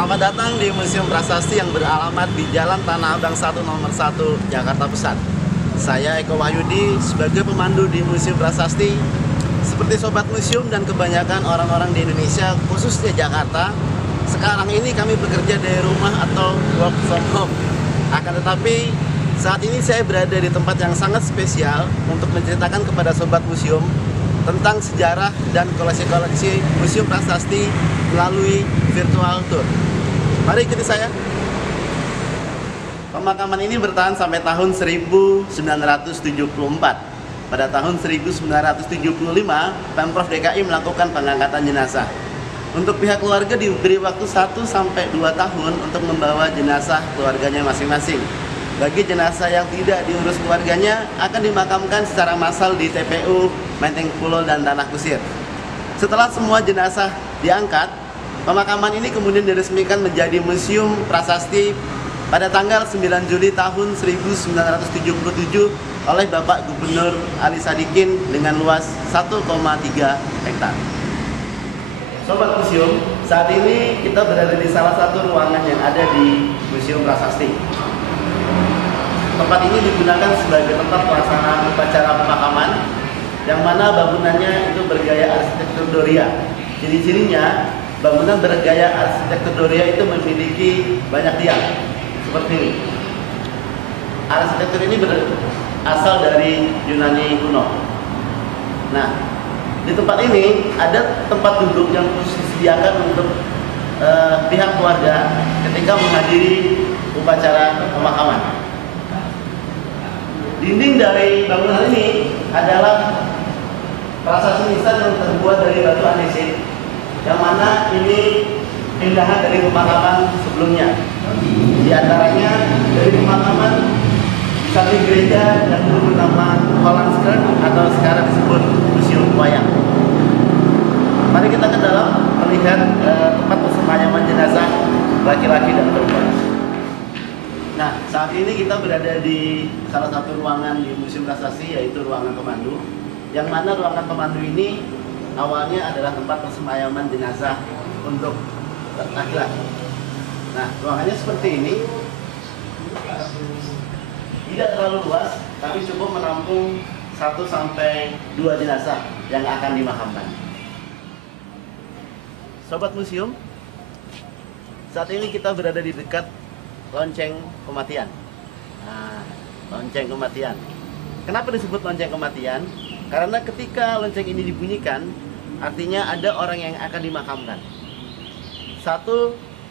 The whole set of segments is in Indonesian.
Selamat datang di Museum Prasasti yang beralamat di Jalan Tanah Abang 1 nomor 1 Jakarta Pusat. Saya Eko Wahyudi sebagai pemandu di Museum Prasasti. Seperti sobat museum dan kebanyakan orang-orang di Indonesia, khususnya Jakarta, sekarang ini kami bekerja dari rumah atau work from home. Akan tetapi saat ini saya berada di tempat yang sangat spesial untuk menceritakan kepada sobat museum tentang sejarah dan koleksi-koleksi Museum Prasasti melalui virtual tour. Mari ikuti saya. Pemakaman ini bertahan sampai tahun 1974. Pada tahun 1975, Pemprov DKI melakukan pengangkatan jenazah. Untuk pihak keluarga diberi waktu 1 sampai 2 tahun untuk membawa jenazah keluarganya masing-masing. Bagi jenazah yang tidak diurus keluarganya akan dimakamkan secara massal di TPU Menteng Pulo dan Tanah Kusir. Setelah semua jenazah diangkat, pemakaman ini kemudian diresmikan menjadi Museum Prasasti pada tanggal 9 Juli tahun 1977 oleh Bapak Gubernur Ali Sadikin dengan luas 1,3 hektar. Sobat museum, saat ini kita berada di salah satu ruangan yang ada di Museum Prasasti. Tempat ini digunakan sebagai tempat pelaksanaan upacara pemakaman, yang mana bangunannya itu bergaya arsitektur Doria. Ciri-cirinya, bangunan bergaya arsitektur Doria itu memiliki banyak tiang, seperti ini. Arsitektur ini berasal dari Yunani kuno. Nah, di tempat ini ada tempat duduk yang khusus disediakan untuk pihak keluarga ketika menghadiri upacara pemakaman. Dinding dari bangunan ini adalah prasasti nisan yang terbuat dari batu andesit, yang mana ini pindahan dari pemakaman sebelumnya. Di antaranya dari pemakaman di samping gereja yang dulu bernama Hollandskirk atau sekarang disebut Museum Wayang. Mari kita ke dalam melihat tempat persemayaman jenazah laki-laki dan perempuan. Nah, saat ini kita berada di salah satu ruangan di Museum Prasasti, yaitu ruangan pemandu. Yang mana ruangan pemandu ini awalnya adalah tempat persemayaman jenazah untuk laki-laki. Nah, ruangannya seperti ini. Tidak terlalu luas, tapi cukup menampung 1 sampai 2 jenazah yang akan dimakamkan. Sobat museum, saat ini kita berada di dekat lonceng kematian. Nah, lonceng kematian. Kenapa disebut lonceng kematian? Karena ketika lonceng ini dibunyikan, artinya ada orang yang akan dimakamkan. 1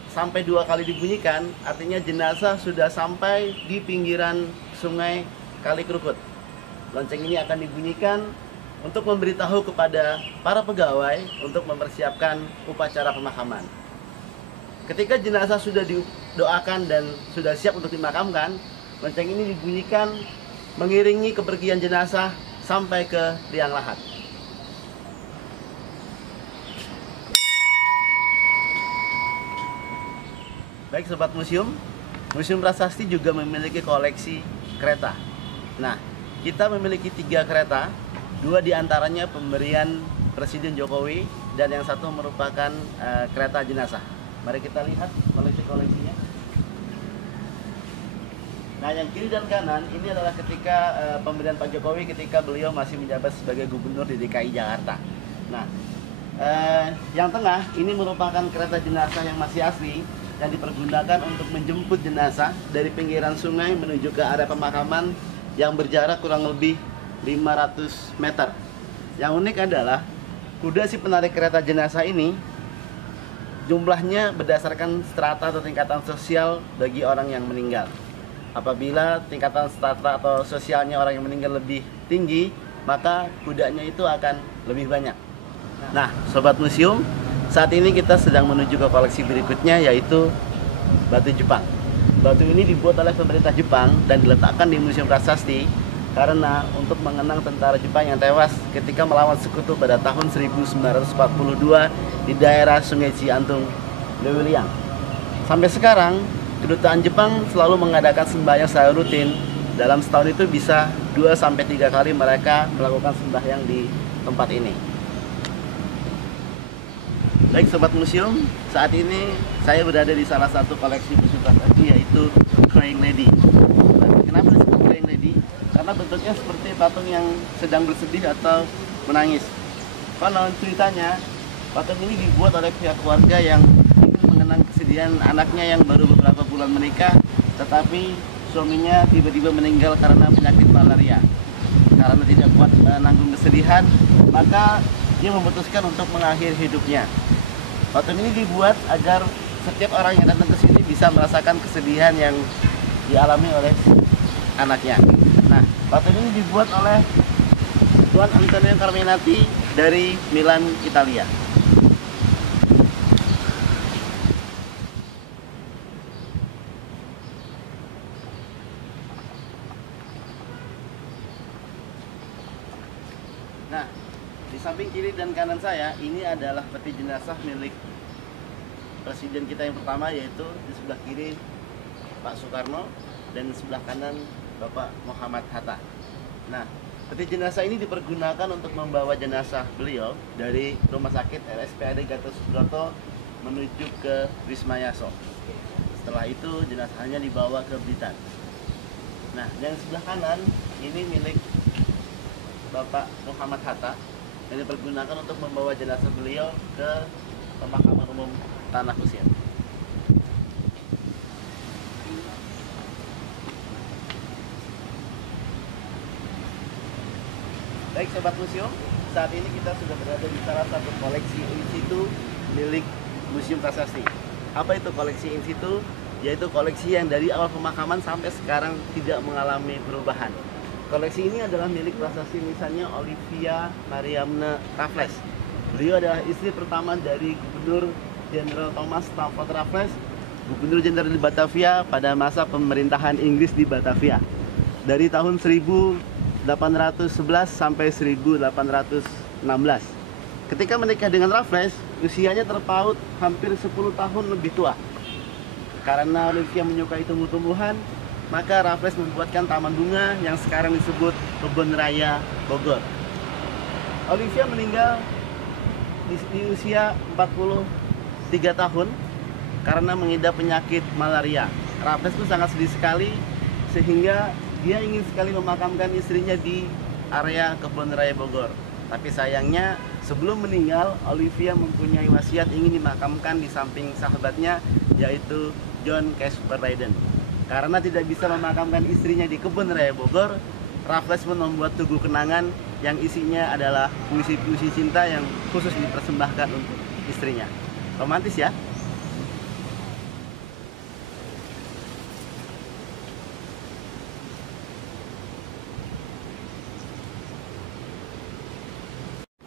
sampai 2 kali dibunyikan, artinya jenazah sudah sampai di pinggiran sungai Kali Krukut. Lonceng ini akan dibunyikan untuk memberitahu kepada para pegawai untuk mempersiapkan upacara pemakaman. Ketika jenazah sudah didoakan dan sudah siap untuk dimakamkan, lonceng ini dibunyikan mengiringi kepergian jenazah sampai ke liang lahat. Baik sobat museum, Museum Prasasti juga memiliki koleksi kereta. Nah, kita memiliki 3 kereta, 2 diantaranya pemberian Presiden Jokowi dan yang 1 merupakan kereta jenazah. Mari kita lihat koleksi-koleksinya. Nah, yang kiri dan kanan ini adalah ketika pemberian Pak Jokowi ketika beliau masih menjabat sebagai gubernur di DKI Jakarta. Nah, yang tengah ini merupakan kereta jenazah yang masih asli yang dipergunakan untuk menjemput jenazah dari pinggiran sungai menuju ke area pemakaman yang berjarak kurang lebih 500 meter. Yang unik adalah kuda si penarik kereta jenazah ini jumlahnya berdasarkan strata atau tingkatan sosial bagi orang yang meninggal. Apabila tingkatan strata atau sosialnya orang yang meninggal lebih tinggi, maka kudanya itu akan lebih banyak. Nah, sobat museum, saat ini kita sedang menuju ke koleksi berikutnya, yaitu batu Jepang. Batu ini dibuat oleh pemerintah Jepang dan diletakkan di Museum Prasasti karena untuk mengenang tentara Jepang yang tewas ketika melawan sekutu pada tahun 1942 di daerah Sungai Ciantung, Lewiliang. Sampai sekarang, kedutaan Jepang selalu mengadakan sembahyang secara rutin. Dalam setahun itu bisa 2-3 kali mereka melakukan sembahyang di tempat ini. Baik Sobat Museum, saat ini saya berada di salah satu koleksi museum prasasti, yaitu Crying Lady. Nah, kenapa disebut Crying Lady? Karena bentuknya seperti patung yang sedang bersedih atau menangis. Konon ceritanya, patung ini dibuat oleh pihak keluarga yang ingin mengenang kesedihan anaknya yang baru beberapa bulan menikah, tetapi suaminya tiba-tiba meninggal karena penyakit malaria. Karena tidak kuat menanggung kesedihan, maka dia memutuskan untuk mengakhiri hidupnya. Patung ini dibuat agar setiap orang yang datang ke sini bisa merasakan kesedihan yang dialami oleh anaknya. Nah, patung ini dibuat oleh Tuan Antonio Carminati dari Milan, Italia. Nah, di samping kiri dan kanan saya, ini adalah peti jenazah milik presiden kita yang pertama, yaitu di sebelah kiri Pak Soekarno dan di sebelah kanan Bapak Muhammad Hatta. Nah, peti jenazah ini dipergunakan untuk membawa jenazah beliau dari Rumah Sakit RSPAD Gatot Subroto menuju ke Wisma Yaso. Setelah itu jenazahnya dibawa ke Blitar. Nah, yang sebelah kanan ini milik Bapak Muhammad Hatta yang dipergunakan untuk membawa jenazah beliau ke Pemakaman Umum Tanah Kusir. Baik Sobat Museum, saat ini kita sudah berada di salah satu koleksi in situ milik Museum Prasasti. Apa itu koleksi in situ? Yaitu koleksi yang dari awal pemakaman sampai sekarang tidak mengalami perubahan. Koleksi ini adalah milik prasasti misalnya Olivia Mariamne Raffles. Beliau adalah istri pertama dari Gubernur Jenderal Thomas Stafford Raffles, Gubernur Jenderal di Batavia pada masa pemerintahan Inggris di Batavia. Dari tahun 1811 sampai 1816. Ketika menikah dengan Raffles, usianya terpaut hampir 10 tahun lebih tua. Karena Olivia menyukai tumbuh-tumbuhan, maka Raffles membuatkan taman bunga yang sekarang disebut Kebun Raya Bogor. Olivia meninggal di usia 43 tahun karena mengidap penyakit malaria. Raffles itu sangat sedih sekali sehingga dia ingin sekali memakamkan istrinya di area Kebun Raya Bogor. Tapi sayangnya sebelum meninggal, Olivia mempunyai wasiat ingin dimakamkan di samping sahabatnya, yaitu John Caspar Leyden. Karena tidak bisa memakamkan istrinya di Kebun Raya Bogor, Raffles pun membuat tugu kenangan yang isinya adalah puisi-puisi cinta yang khusus dipersembahkan untuk istrinya. Romantis ya?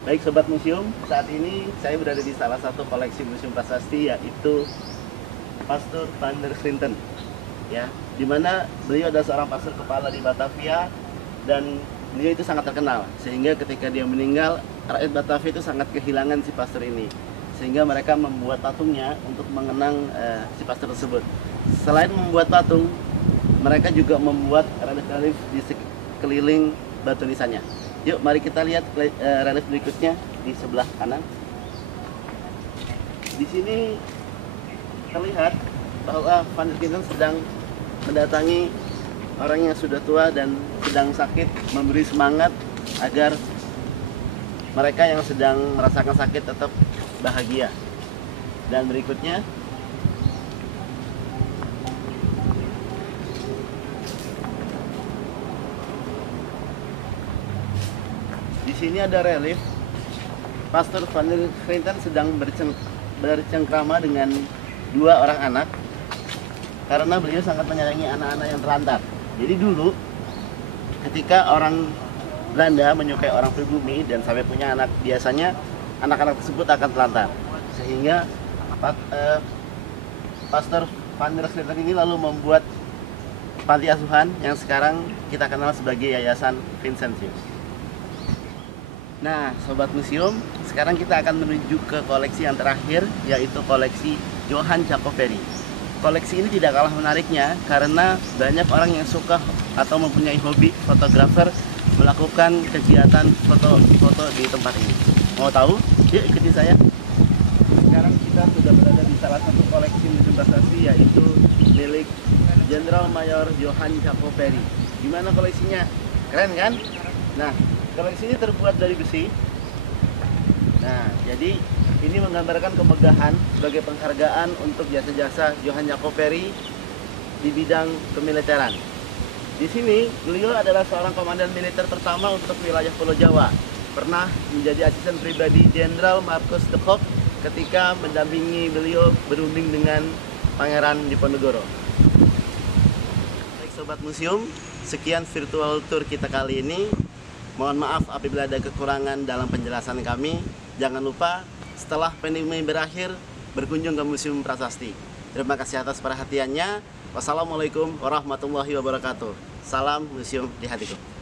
Baik Sobat Museum, saat ini saya berada di salah satu koleksi museum prasasti, yaitu Pastor van der Slinten. Ya, dimana beliau adalah seorang pastor kepala di Batavia dan beliau itu sangat terkenal sehingga ketika dia meninggal, rakyat Batavia itu sangat kehilangan si pastor ini, sehingga mereka membuat patungnya untuk mengenang si pastor tersebut. Selain membuat patung, mereka juga membuat relief-relief di sekeliling batu nisannya. Yuk mari kita lihat relief berikutnya di sebelah kanan. Di sini terlihat bahwa Van der Slinten sedang mendatangi orang yang sudah tua dan sedang sakit, memberi semangat agar mereka yang sedang merasakan sakit tetap bahagia. Dan berikutnya di sini ada relief Pastor Van der Slinten sedang bercengkrama dengan dua orang anak karena beliau sangat menyayangi anak-anak yang terlantar. Jadi dulu ketika orang Belanda menyukai orang pribumi dan sampai punya anak, biasanya anak-anak tersebut akan terlantar. Sehingga Pastor Van der Slinten ini lalu membuat panti asuhan yang sekarang kita kenal sebagai Yayasan Vincentius. Nah, Sobat Museum, sekarang kita akan menuju ke koleksi yang terakhir, yaitu koleksi Johann Jacoberi. Koleksi ini tidak kalah menariknya karena banyak orang yang suka atau mempunyai hobi fotografer melakukan kegiatan foto-foto di tempat ini. Mau tahu? Yuk ikuti saya. sekarang kita sudah berada di salah satu koleksi museum prasasti, yaitu milik Jenderal Mayor Johann Jacob Perry. Gimana koleksinya? Keren kan? Nah, koleksi ini terbuat dari besi. Nah, jadi ini menggambarkan kemegahan sebagai penghargaan untuk jasa-jasa Johann Jacob Perry di bidang kemiliteran. Di sini, beliau adalah seorang komandan militer pertama untuk wilayah Pulau Jawa. Pernah menjadi asisten pribadi Jenderal Marcus de Kock ketika mendampingi beliau berunding dengan Pangeran Diponegoro. Baik Sobat Museum, sekian virtual tour kita kali ini. Mohon maaf apabila ada kekurangan dalam penjelasan kami. Jangan lupa setelah pandemi berakhir berkunjung ke Museum Prasasti. Terima kasih atas perhatiannya. Wassalamualaikum warahmatullahi wabarakatuh. Salam museum di hatiku.